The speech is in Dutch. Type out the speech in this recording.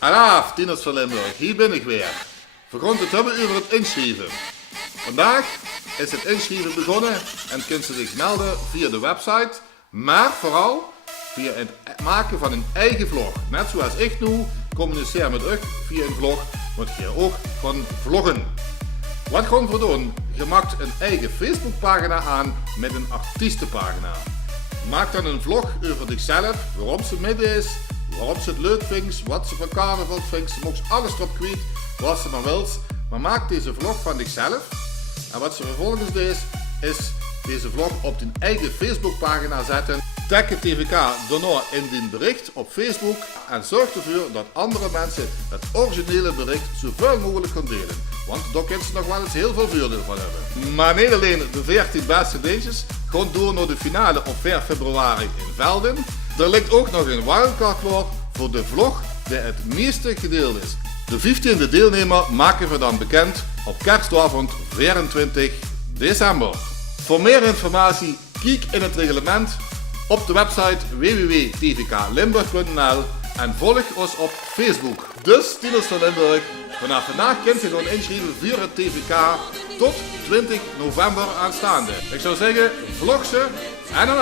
Alaaf, tieners van Limburg, hier ben ik weer. We gaan het hebben over het inschrijven. Vandaag is het inschrijven begonnen en kunt u zich melden via de website, maar vooral via het maken van een eigen vlog. Net zoals ik nu communiceer met u via een vlog, moet je ook van vloggen. Wat gaan we doen? Je maakt een eigen Facebookpagina aan met een artiestenpagina. Maak dan een vlog over zichzelf, waarom ze midden is, waarom ze het leuk vindt, wat ze van carnaval vindt. Ze mag alles erop kwijt, wat ze maar wilt. Maar maak deze vlog van zichzelf. En wat ze vervolgens doet, is deze vlog op hun eigen Facebookpagina zetten. Tag het TVK daarna in dit bericht op Facebook en zorg ervoor dat andere mensen het originele bericht zoveel mogelijk gaan delen. Want daar kunnen ze nog wel eens heel veel voordeel van hebben. Maar niet alleen de 14 beste dingetjes gaan door naar de finale op 4 februari in Velden. Er ligt ook nog een wildcard klaar voor de vlog die het meeste gedeeld is. De 15e deelnemer maken we dan bekend op kerstavond 24 december. Voor meer informatie kijk in het reglement op de website www.tvklimburg.nl en volg ons op Facebook. Dus Tieners van Limburg, vanaf vandaag kunt je gewoon inschrijven via het TVK tot 20 november aanstaande. Ik zou zeggen, vlog ze en een